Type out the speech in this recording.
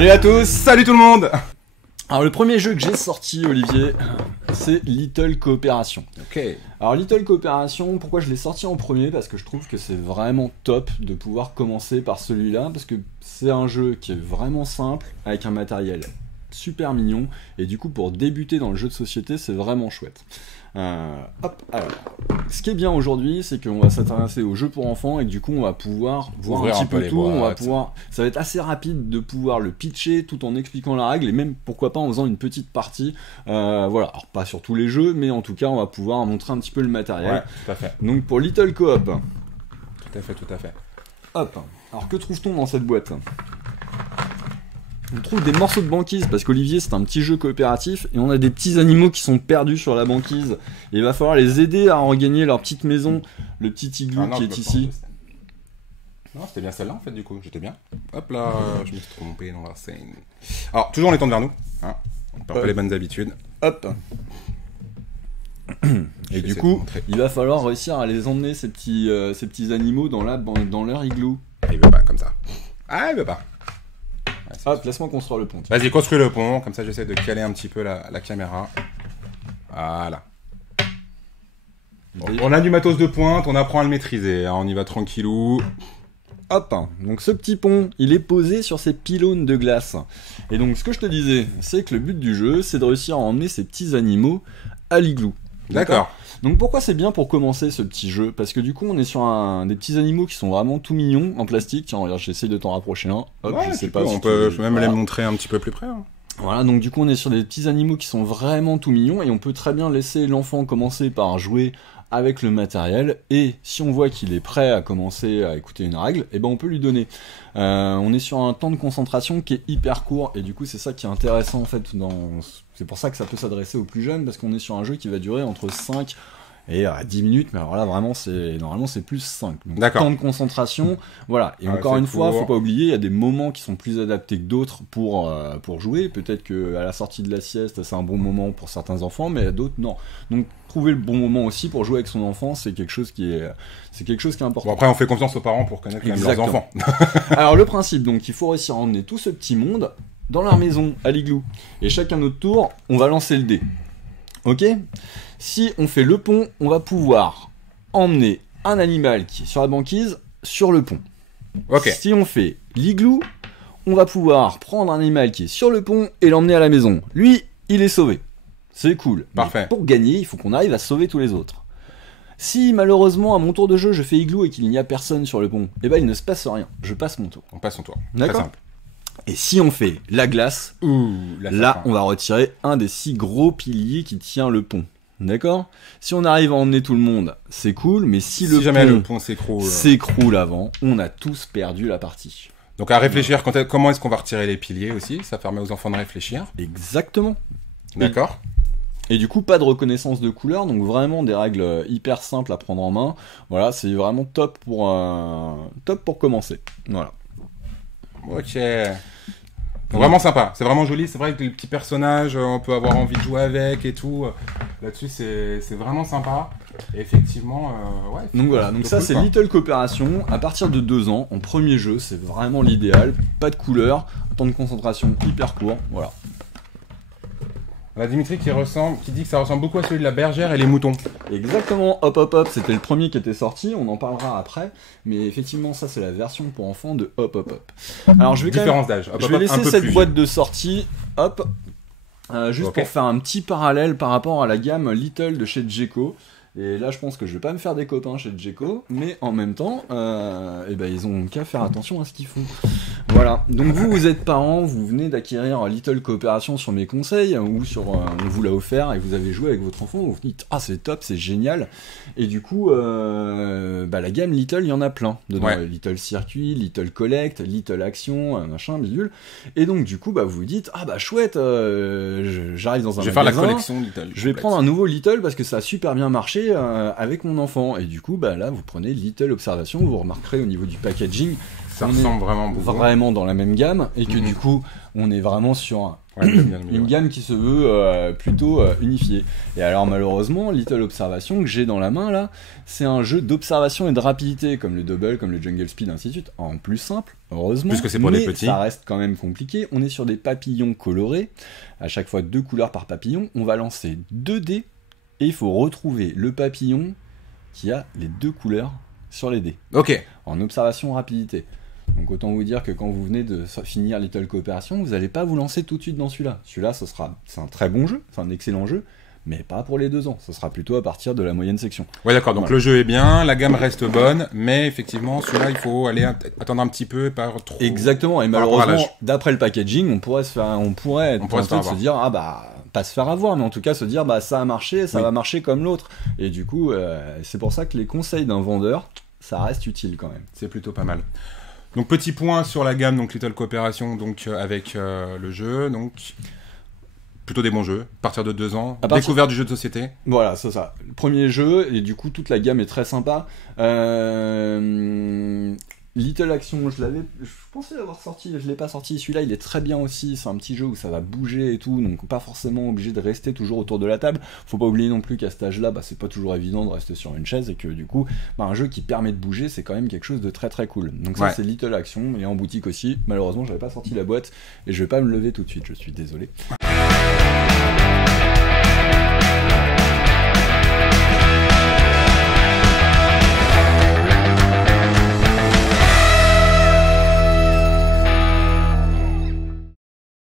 Salut à tous. Salut tout le monde. Alors le premier jeu que j'ai sorti, Olivier, c'est Little Coopération. Ok. Alors Little Coopération, pourquoi je l'ai sorti en premier? Parce que je trouve que c'est vraiment top de pouvoir commencer par celui-là, parce que c'est un jeu qui est vraiment simple, avec un matériel super mignon, et du coup pour débuter dans le jeu de société, c'est vraiment chouette. Alors, ce qui est bien aujourd'hui, c'est qu'on va s'intéresser aux jeux pour enfants et que du coup on va pouvoir voir Ouvrir un petit un peu peu les tout, on va boîtes. pouvoir, ça va être assez rapide de pouvoir le pitcher tout en expliquant la règle et même pourquoi pas en faisant une petite partie, voilà, alors pas sur tous les jeux, mais en tout cas on va pouvoir montrer un petit peu le matériel. Ouais, tout à fait. Donc pour Little Coop, Tout à fait, tout à fait. hop, alors que trouve-t-on dans cette boîte? On trouve des morceaux de banquise, parce qu'Olivier c'est un petit jeu coopératif, et on a des petits animaux qui sont perdus sur la banquise, et il va falloir les aider à regagner leur petite maison, le petit igloo qui est ici. Non, c'était bien celle-là en fait, du coup, j'étais bien. Hop là, je me suis trompé dans la scène. Alors, toujours on les tourne vers nous, hein. On perd pas les bonnes habitudes. Hop. Et du coup, il va falloir réussir à les emmener, ces petits animaux, dans leur igloo. Ah, il veut pas, comme ça. Ah, il veut pas. Ouais, Hop, laisse-moi construire le pont. vas-y, construis le pont, comme ça j'essaie de caler un petit peu la caméra. Voilà. Bon, on a du matos de pointe, on apprend à le maîtriser, hein, on y va tranquillou. Hop, donc ce petit pont, il est posé sur ces pylônes de glace. Et donc ce que je te disais, c'est que le but du jeu, c'est de réussir à emmener ces petits animaux à l'igloo. D'accord. Donc pourquoi c'est bien pour commencer ce petit jeu? Parce que du coup on est sur des petits animaux qui sont vraiment tout mignons en plastique. Tiens regarde, j'essaie de t'en rapprocher un. Hop, Ouais, je sais tu pas peux, si je peux même voilà. les montrer un petit peu plus près. Hein. Voilà, donc du coup on est sur des petits animaux qui sont vraiment tout mignons et on peut très bien laisser l'enfant commencer par jouer avec le matériel et si on voit qu'il est prêt à commencer à écouter une règle, et ben on peut lui donner. On est sur un temps de concentration qui est hyper court et du coup c'est ça qui est intéressant en fait c'est pour ça que ça peut s'adresser aux plus jeunes parce qu'on est sur un jeu qui va durer entre 5 et 10 minutes, mais alors là vraiment normalement c'est plus 5. Donc, D'accord. temps de concentration, voilà. Et Ouais, encore c'est une fois, court. faut pas oublier, il y a des moments qui sont plus adaptés que d'autres pour jouer. Peut-être que à la sortie de la sieste, c'est un bon moment pour certains enfants, mais d'autres non. Donc trouver le bon moment aussi pour jouer avec son enfant, c'est quelque chose qui est important. Bon, après, on fait confiance aux parents pour connaître quand même leurs Exactement. enfants. Alors le principe, donc il faut réussir à emmener tout ce petit monde dans leur maison à l'igloo. Et chacun notre tour, on va lancer le dé. Ok? Si on fait le pont, on va pouvoir emmener un animal qui est sur la banquise sur le pont. Ok. Si on fait l'igloo, on va pouvoir prendre un animal qui est sur le pont et l'emmener à la maison. Lui, il est sauvé. C'est cool. Parfait. Mais pour gagner, il faut qu'on arrive à sauver tous les autres. Si malheureusement à mon tour de jeu je fais igloo et qu'il n'y a personne sur le pont, eh ben il ne se passe rien. Je passe mon tour. On passe son tour. D'accord. Très simple. Et si on fait la glace, Ouh, là on va retirer un des 6 gros piliers qui tient le pont. D'accord? Si on arrive à emmener tout le monde, c'est cool, mais si jamais le pont s'écroule. s'écroule avant, on a tous perdu la partie. Donc à réfléchir, comment est-ce qu'on va retirer les piliers aussi? Ça permet aux enfants de réfléchir. Exactement. D'accord. Et du coup, pas de reconnaissance de couleur, donc vraiment des règles hyper simples à prendre en main. Voilà, c'est vraiment top pour commencer. Voilà. Ok. Donc, vraiment sympa, c'est vraiment joli, c'est vrai que les petits personnages, on peut avoir envie de jouer avec et tout. Là-dessus, c'est vraiment sympa. Et effectivement, ouais. Donc voilà, donc ça cool, c'est quoi. Little Coopération. À partir de 2 ans, en premier jeu, c'est vraiment l'idéal. Pas de couleur, un temps de concentration hyper court. Voilà. On a Dimitri qui dit que ça ressemble beaucoup à celui de la bergère et les moutons. Exactement, hop hop hop, c'était le premier qui était sorti, on en parlera après, mais effectivement ça c'est la version pour enfants de hop hop hop. Alors je vais Différence d'âge. Hop, je hop, vais hop, un laisser peu cette plus boîte de sortie, hop, juste Ok. pour faire un petit parallèle par rapport à la gamme Little de chez Djeco. Et là je pense que je vais pas me faire des copains chez Djeco, mais en même temps, eh ben, ils ont qu'à faire attention à ce qu'ils font. Voilà, donc vous êtes parents, vous venez d'acquérir Little Coopération sur mes conseils, ou on vous l'a offert et vous avez joué avec votre enfant, vous vous dites « Ah c'est top, c'est génial !» Et du coup, la gamme Little, il y en a plein dedans. Ouais. Little Circuit, Little Collect, Little Action, machin, bidule. Et donc du coup, vous vous dites « Ah bah chouette, j'arrive dans un Je vais faire la magasin, collection Little. je vais prendre un nouveau Little parce que ça a super bien marché avec mon enfant. » Et du coup, là, vous prenez Little Observation, vous remarquerez au niveau du packaging, Ça on ressemble est vraiment beaucoup. vraiment dans la même gamme et que du coup, on est vraiment sur une gamme qui se veut plutôt unifiée. Et alors malheureusement, Little Observation que j'ai dans la main là, c'est un jeu d'observation et de rapidité comme le Double, comme le Jungle Speed, ainsi de suite, en plus simple, heureusement. Puisque c'est pour mais les petits. ça reste quand même compliqué. On est sur des papillons colorés, à chaque fois 2 couleurs par papillon. On va lancer 2 dés et il faut retrouver le papillon qui a les 2 couleurs sur les dés. Ok. En observation rapidité. Donc autant vous dire que quand vous venez de finir Little Coopération, vous n'allez pas vous lancer tout de suite dans celui-là. Celui-là, c'est un très bon jeu, c'est un excellent jeu, mais pas pour les 2 ans. Ce sera plutôt à partir de la moyenne section. Ouais, d'accord. Donc Voilà. le jeu est bien, la gamme reste bonne, mais effectivement, celui-là, il faut aller attendre un petit peu, pas trop. Exactement. Et par rapport à malheureusement, l'âge. d'après le packaging, on pourrait être tenté faire de se avoir. dire pas se faire avoir, mais en tout cas se dire ça a marché, ça Oui. va marcher comme l'autre. Et du coup, c'est pour ça que les conseils d'un vendeur, ça reste utile quand même. C'est plutôt pas mal. Donc petit point sur la gamme, donc Little Coopération, donc avec le jeu, donc plutôt des bons jeux, à partir de 2 ans, découverte du jeu de société. Voilà, c'est ça. Le premier jeu, et du coup, toute la gamme est très sympa. Little Action, je pensais l'avoir sorti, je l'ai pas sorti. Celui-là, il est très bien aussi. C'est un petit jeu où ça va bouger et tout, donc pas forcément obligé de rester toujours autour de la table. Faut pas oublier non plus qu'à cet âge-là, c'est pas toujours évident de rester sur une chaise et que du coup, un jeu qui permet de bouger, c'est quand même quelque chose de très très cool. Donc ça, c'est Little Action, et en boutique aussi. Malheureusement, j'avais pas sorti la boîte et je vais pas me lever tout de suite. Je suis désolé.